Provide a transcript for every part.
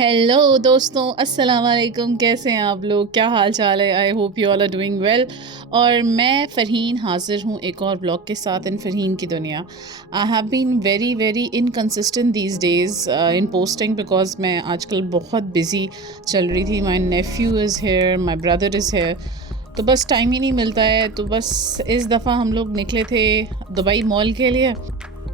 Hello दोस्तों, अस्सलाम वालेकुम। कैसे हैं आप लोग? क्या हाल चाल है? I hope you all are doing well. और मैं फ़रहीन हाज़िर हूँ एक और ब्लॉग के साथ इन फ़रहीन की दुनिया। I have been very very inconsistent these days in posting because मैं आजकल बहुत बिज़ी चल रही थी। My nephew is here, my brother is here, तो बस टाइम ही नहीं मिलता है। तो बस इस दफ़ा हम लोग निकले थे दुबई मॉल के लिए।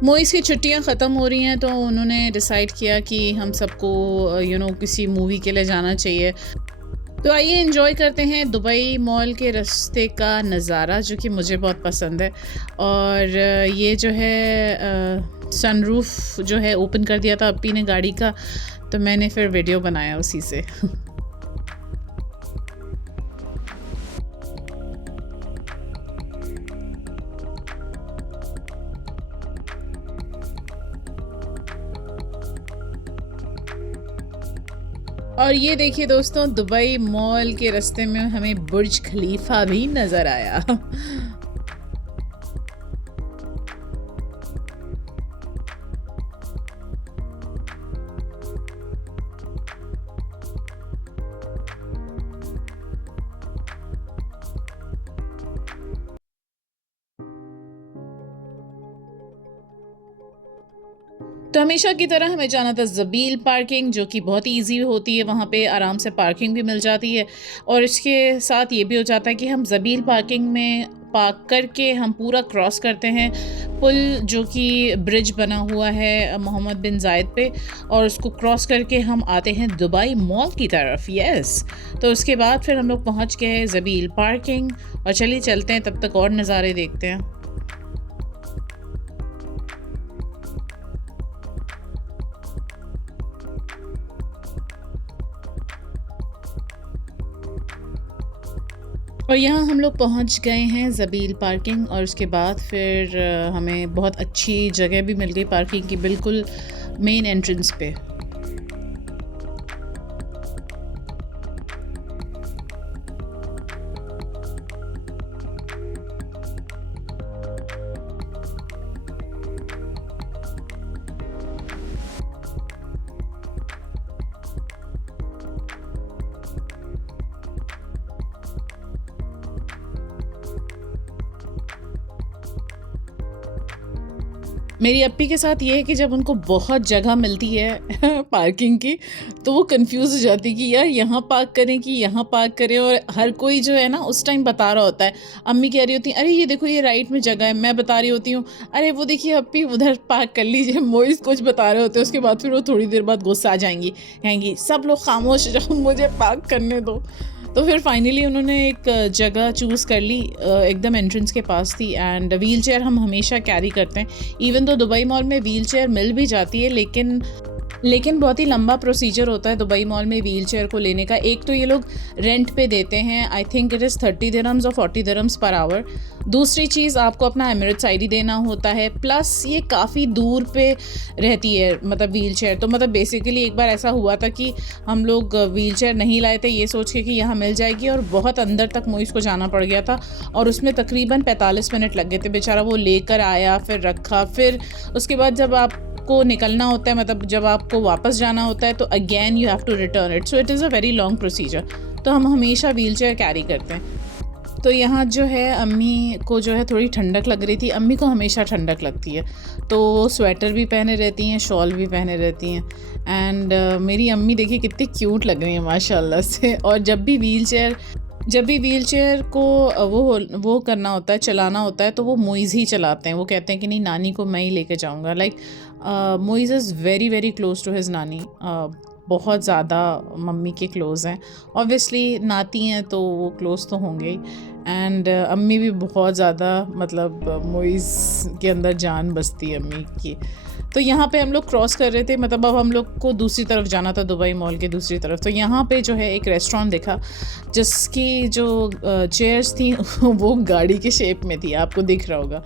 मोइस की छुट्टियां ख़त्म हो रही हैं तो उन्होंने डिसाइड किया कि हम सबको किसी मूवी के लिए जाना चाहिए। तो आइए एंजॉय करते हैं दुबई मॉल के रास्ते का नज़ारा, जो कि मुझे बहुत पसंद है। और ये जो है सनरूफ जो है ओपन कर दिया था अप्पी ने गाड़ी का, तो मैंने फिर वीडियो बनाया उसी से। और ये देखिए दोस्तों, दुबई मॉल के रास्ते में हमें बुर्ज खलीफा भी नज़र आया। तो हमेशा की तरह हमें जाना था ज़बील पार्किंग, जो कि बहुत ही ईज़ी होती है। वहाँ पे आराम से पार्किंग भी मिल जाती है। और इसके साथ ये भी हो जाता है कि हम ज़बील पार्किंग में पार्क करके हम पूरा क्रॉस करते हैं पुल, जो कि ब्रिज बना हुआ है मोहम्मद बिन ज़ायद पे, और उसको क्रॉस करके हम आते हैं दुबई मॉल की तरफ। यस, तो उसके बाद फिर हम लोग पहुँच गए ज़बील पार्किंग। और चलिए चलते हैं, तब तक और नज़ारे देखते हैं। और यहाँ हम लोग पहुँच गए हैं ज़बील पार्किंग। और उसके बाद फिर हमें बहुत अच्छी जगह भी मिल गई पार्किंग की, बिल्कुल मेन एंट्रेंस पे। मेरी अप्पी के साथ ये है कि जब उनको बहुत जगह मिलती है पार्किंग की, तो वो कंफ्यूज हो जाती है कि यार यहाँ पार्क करें कि यहाँ पार्क करें। और हर कोई जो है ना उस टाइम बता रहा होता है। अम्मी कह रही होती हैं, अरे ये देखो ये राइट में जगह है। मैं बता रही होती हूँ, अरे वो देखिए अप्पी उधर पार्क कर लीजिए। मोइस कुछ बता रहे होते हैं, उसके बाद फिर वो थोड़ी देर बाद गुस्सा आ जाएंगी, कहेंगी सब लोग खामोश हो जाओ, मुझे पार्क करने दो। तो फिर फाइनली उन्होंने एक जगह चूज़ कर ली, एकदम एंट्रेंस के पास थी। एंड व्हील चेयर हम हमेशा कैरी करते हैं। इवन तो दुबई मॉल में व्हील चेयर मिल भी जाती है, लेकिन बहुत ही लंबा प्रोसीजर होता है दुबई मॉल में व्हील चेयर को लेने का। एक तो ये लोग रेंट पे देते हैं, I think it is 30 dirhams और 40 दिरहम्स पर आवर। दूसरी चीज़, आपको अपना एमिरेट्स आईडी देना होता है, प्लस ये काफ़ी दूर पे रहती है मतलब व्हील चेयर। तो मतलब बेसिकली एक बार ऐसा हुआ था कि हम लोग व्हील चेयर नहीं लाए थे ये सोच के कि यहाँ मिल जाएगी, और बहुत अंदर तक मोइस को जाना पड़ गया था। और उसमें तकरीबन 45 मिनट लग गए थे। बेचारा वो लेकर आया, फिर रखा, फिर उसके बाद जब आपको निकलना होता है, मतलब जब आपको वापस जाना होता है, तो again you have to return it. So it is a very long procedure. तो हम हमेशा व्हील चेयर कैरी करते हैं। तो यहाँ जो है अम्मी को जो है थोड़ी ठंडक लग रही थी। अम्मी को हमेशा ठंडक लगती है, तो वो स्वेटर भी पहने रहती हैं, शॉल भी पहने रहती हैं। एंड मेरी अम्मी देखिए कितनी क्यूट लग रही है माशाल्लाह से। और जब भी व्हील चेयर को वो करना होता है, चलाना होता है, तो वो मोइज़ ही चलाते हैं। वो कहते हैं कि नहीं, नानी को मैं ही लेके जाऊँगा। Like Moiz is very very close to his nani, बहुत ज़्यादा मम्मी के क्लोज़ हैं। ऑब्वियसली नाती हैं तो वो क्लोज़ तो होंगे ही। एंड अम्मी भी बहुत ज़्यादा, मतलब मोइज़ के अंदर जान बसती है अम्मी की। तो यहाँ पे हम लोग क्रॉस कर रहे थे, मतलब अब हम लोग को दूसरी तरफ जाना था, दुबई मॉल के दूसरी तरफ। तो यहाँ पे जो है एक रेस्टोरेंट देखा, जिसकी जो चेयर्स थी वो गाड़ी के शेप में थी, आपको दिख रहा होगा।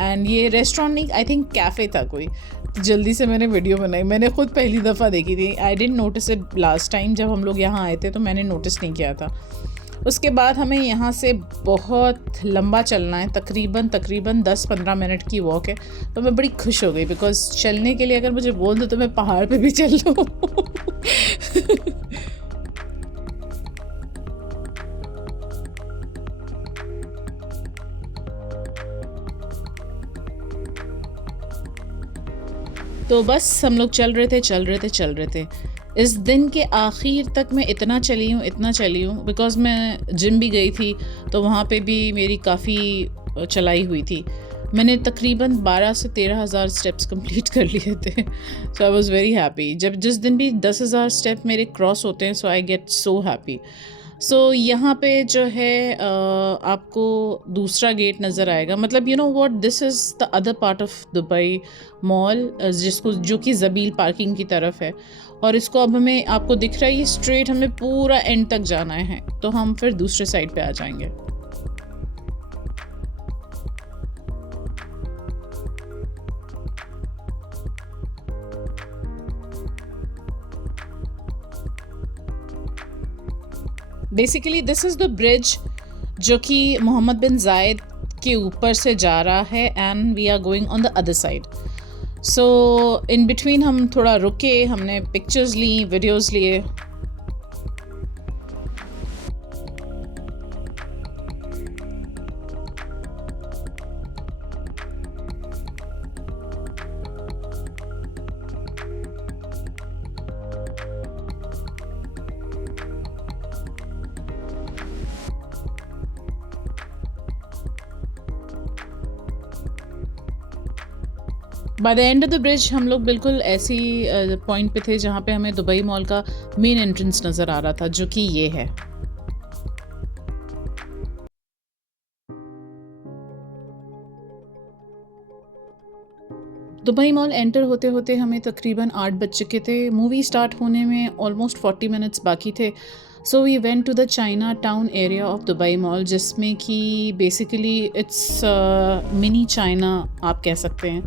एंड ये रेस्टोरेंट नहीं, आई थिंक कैफ़े था कोई। तो जल्दी से मैंने वीडियो बनाई। मैंने खुद पहली दफ़ा देखी थी। I didn't notice it last time, जब हम लोग यहाँ आए थे तो मैंने नोटिस नहीं किया था। उसके बाद हमें यहाँ से बहुत लंबा चलना है, तकरीबन 10-15 मिनट की वॉक है। तो मैं बड़ी खुश हो गई, बिकॉज़ चलने के लिए अगर मुझे बोल दो तो मैं पहाड़ पे भी चल लूँ। तो बस हम लोग चल रहे थे, चल रहे थे, चल रहे थे। इस दिन के आखिर तक मैं इतना चली हूँ बिकॉज़ मैं जिम भी गई थी, तो वहाँ पे भी मेरी काफ़ी चलाई हुई थी। मैंने तकरीबन 12 से 13,000 स्टेप्स कंप्लीट कर लिए थे। सो आई वाज़ वेरी हैप्पी। जब जिस दिन भी 10,000 स्टेप मेरे क्रॉस होते हैं, सो आई गेट सो हैप्पी। सो यहाँ पे जो है आपको दूसरा गेट नज़र आएगा, मतलब you know what, this is the other part of Dubai mall, जिसको जो कि ज़बील पार्किंग की तरफ है, और इसको अब हमें आपको दिख रहा है ये स्ट्रेट हमें पूरा एंड तक जाना है, तो हम फिर दूसरे साइड पे आ जाएंगे। Basically this is the bridge जो कि मोहम्मद बिन जायद के ऊपर से जा रहा है, and we are going on the other side. So in between हम थोड़ा रुके, हमने पिक्चर्स ली, वीडियोस लिए। By the end of the bridge हम लोग बिल्कुल ऐसी पॉइंट पे थे जहाँ पे हमें दुबई मॉल का मेन एंट्रेंस नज़र आ रहा था, जो कि ये है। दुबई मॉल एंटर होते होते हमें तकरीबन 8 बज चुके थे। मूवी स्टार्ट होने में ऑलमोस्ट 40 मिनट्स बाकी थे। So we went to the Chinatown area of Dubai mall, जिसमें कि बेसिकली इट्स मिनी चाइना आप कह सकते हैं,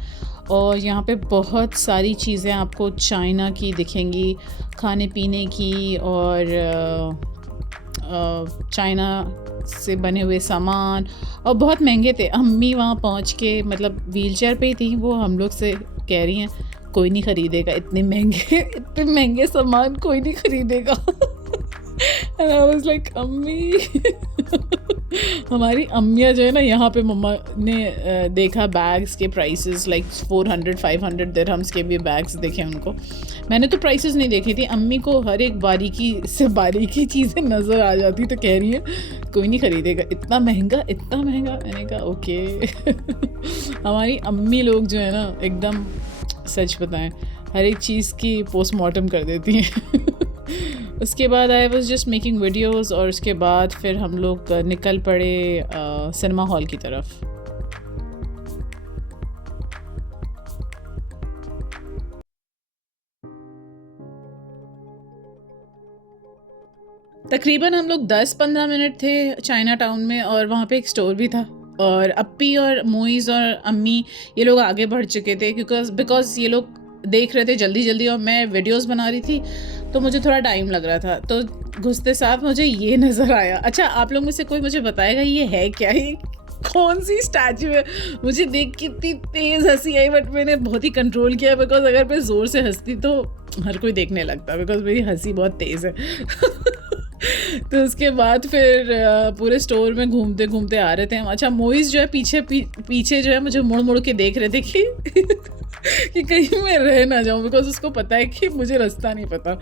और यहाँ पे बहुत सारी चीज़ें आपको चाइना की दिखेंगी, खाने पीने की, और चाइना से बने हुए सामान, और बहुत महंगे थे। अम्मी वहाँ पहुँच के मतलब व्हीलचेयर पे ही थी, वो हम लोग से कह रही हैं कोई नहीं ख़रीदेगा, इतने महंगे सामान कोई नहीं ख़रीदेगा। And I was like, अम्मी। हमारी अम्मियाँ जो है ना, यहाँ पे मम्मा ने देखा बैग्स के प्राइसेस लाइक 400-500 दिरहम्स के भी बैग्स देखे उनको। मैंने तो प्राइसेस नहीं देखी थी, अम्मी को हर एक बारीकी से बारीकी चीज़ें नज़र आ जाती, तो कह रही है कोई नहीं ख़रीदेगा, इतना महंगा, इतना महंगा। मैंने कहा ओके। हमारी अम्मी लोग जो है ना, एकदम सच बताएं, हर एक चीज़ की पोस्टमार्टम कर देती हैं। उसके बाद I was just making videos, और उसके बाद फिर हम लोग निकल पड़े सिनेमा हॉल की तरफ। तकरीबन हम लोग 10-15 मिनट थे चाइना टाउन में, और वहाँ पे एक स्टोर भी था, और अप्पी और मोइज़ और अम्मी ये लोग आगे बढ़ चुके थे, बिकॉज ये लोग देख रहे थे जल्दी जल्दी, और मैं वीडियोस बना रही थी, तो मुझे थोड़ा टाइम लग रहा था। तो घुसते साथ मुझे ये नज़र आया। अच्छा, आप लोग में से कोई मुझे बताएगा ये है क्या, ये कौन सी स्टैचू है? मुझे देख के इतनी तेज़ हंसी आई, बट मैंने बहुत ही कंट्रोल किया, बिकॉज अगर मैं ज़ोर से हंसती तो हर कोई देखने लगता, बिकॉज मेरी हंसी बहुत तेज़ है। तो उसके बाद फिर पूरे स्टोर में घूमते घूमते आ रहे थे हम। अच्छा, मोइज़ जो है पीछे जो है मुझे मुड़ मुड़ के देख रहे थे कि कहीं मैं रह ना जाऊं, बिकॉज उसको पता है कि मुझे रास्ता नहीं पता।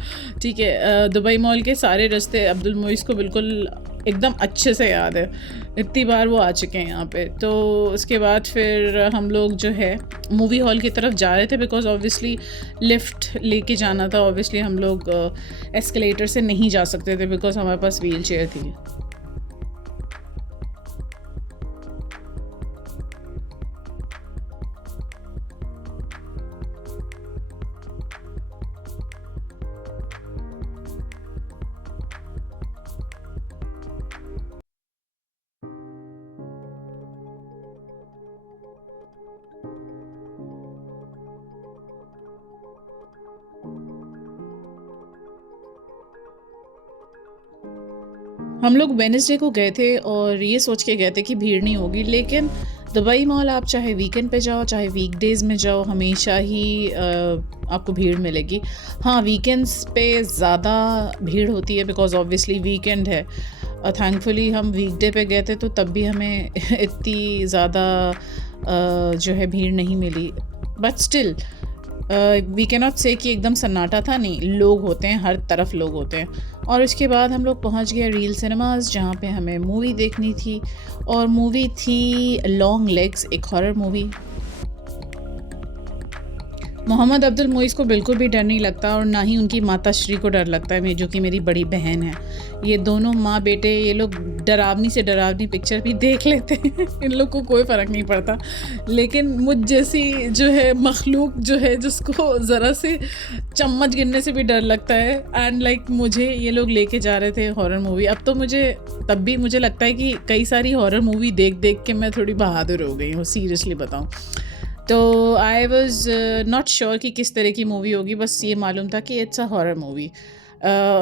ठीक है, दुबई मॉल के सारे रास्ते अब्दुल मोइज़ को बिल्कुल एकदम अच्छे से याद है, इतनी बार वो आ चुके हैं यहाँ पे। तो उसके बाद फिर हम लोग जो है मूवी हॉल की तरफ जा रहे थे, बिकॉज ऑब्वियसली लिफ्ट लेके जाना था। ऑब्वियसली हम लोग एस्केलेटर से नहीं जा सकते थे, बिकॉज हमारे पास व्हील चेयर थी। हम लोग वेडनेसडे को गए थे, और ये सोच के गए थे कि भीड़ नहीं होगी, लेकिन दुबई मॉल आप चाहे वीकेंड पे जाओ चाहे वीकडेज़ में जाओ, हमेशा ही आपको भीड़ मिलेगी। हाँ, वीकेंड्स पे ज़्यादा भीड़ होती है, बिकॉज ऑब्वियसली वीकेंड है। थैंकफुली हम वीकडे पे गए थे, तो तब भी हमें इतनी ज़्यादा जो है भीड़ नहीं मिली, but still we can not say कि एकदम सन्नाटा था, नहीं, लोग होते हैं, हर तरफ लोग होते हैं। और उसके बाद हम लोग पहुंच गए रील सिनेमास, जहाँ पे हमें मूवी देखनी थी, और मूवी थी लॉन्ग लेग्स, एक हॉरर मूवी। मोहम्मद अब्दुल मोइस को बिल्कुल भी डर नहीं लगता, और ना ही उनकी माता श्री को डर लगता है, जो कि मेरी बड़ी बहन है। ये दोनों माँ बेटे, ये लोग डरावनी से डरावनी पिक्चर भी देख लेते हैं। इन लोग को कोई फ़र्क नहीं पड़ता, लेकिन मुझ जैसी जो है मखलूक जो है, जिसको ज़रा से चम्मच गिरने से भी डर लगता है, एंड लाइक मुझे ये लोग लेके जा रहे थे हॉरर मूवी। अब तो मुझे, तब भी मुझे लगता है कि कई सारी हॉरर मूवी देख देख के मैं थोड़ी बहादुर हो गई हूँ, सीरियसली बताऊँ तो। आई वॉज नॉट श्योर कि किस तरह की मूवी होगी, बस ये मालूम था कि इट्स अ हॉरर मूवी।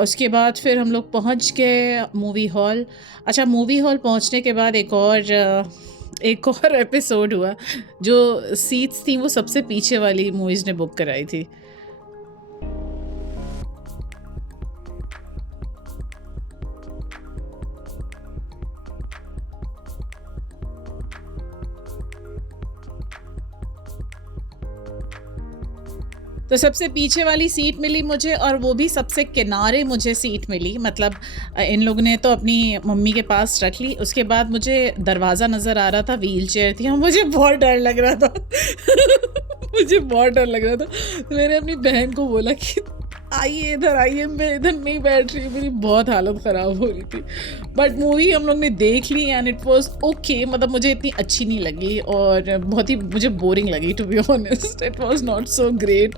उसके बाद फिर हम लोग पहुंच गए मूवी हॉल। अच्छा, मूवी हॉल पहुंचने के बाद एक और एपिसोड हुआ। जो सीट्स थी वो सबसे पीछे वाली मूवीज़ ने बुक कराई थी। तो सबसे पीछे वाली सीट मिली मुझे, और वो भी सबसे किनारे मुझे सीट मिली। मतलब इन लोगों ने तो अपनी मम्मी के पास रख ली। उसके बाद मुझे दरवाज़ा नज़र आ रहा था, व्हील चेयर थी, और मुझे बहुत डर लग रहा था। मुझे बहुत डर लग रहा था। तो मैंने अपनी बहन को बोला कि आइए इधर आइए, मैं इधर नहीं बैठ रही। मेरी बहुत हालत ख़राब हो रही थी। बट मूवी हम लोग ने देख ली, एंड इट वाज ओके। मतलब मुझे इतनी अच्छी नहीं लगी, और बहुत ही मुझे बोरिंग लगी, to be honest. It was not so great.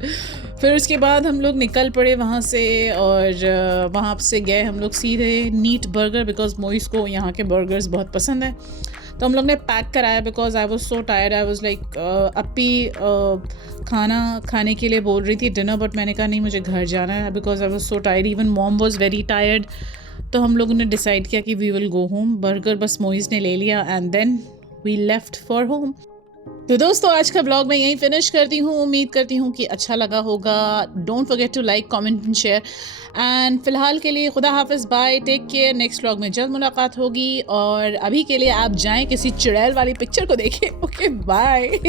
फिर उसके बाद हम लोग निकल पड़े वहाँ से, और वहाँ से गए हम लोग सीधे नीट बर्गर, बिकॉज मोइस को यहाँ के बर्गर्स बहुत पसंद है। तो हम लोग ने पैक कराया, because I was so tired. I was like अपी खाना खाने के लिए बोल रही थी, डिनर, बट मैंने कहा नहीं, मुझे घर जाना है, because I was so tired. Even mom was very tired. तो हम लोगों ने डिसाइड किया कि we will go home. Burger बस मोइस ने ले लिया, and then we left for home. तो दोस्तों, आज का ब्लॉग मैं यहीं फिनिश करती हूँ। उम्मीद करती हूँ कि अच्छा लगा होगा। Don't forget to like, comment and share. And फिलहाल के लिए खुदा हाफिज़, bye, take care. Next blog में जल्द मुलाकात होगी, और अभी के लिए आप जाएं किसी चुड़ैल वाली पिक्चर को देखें। Okay, bye.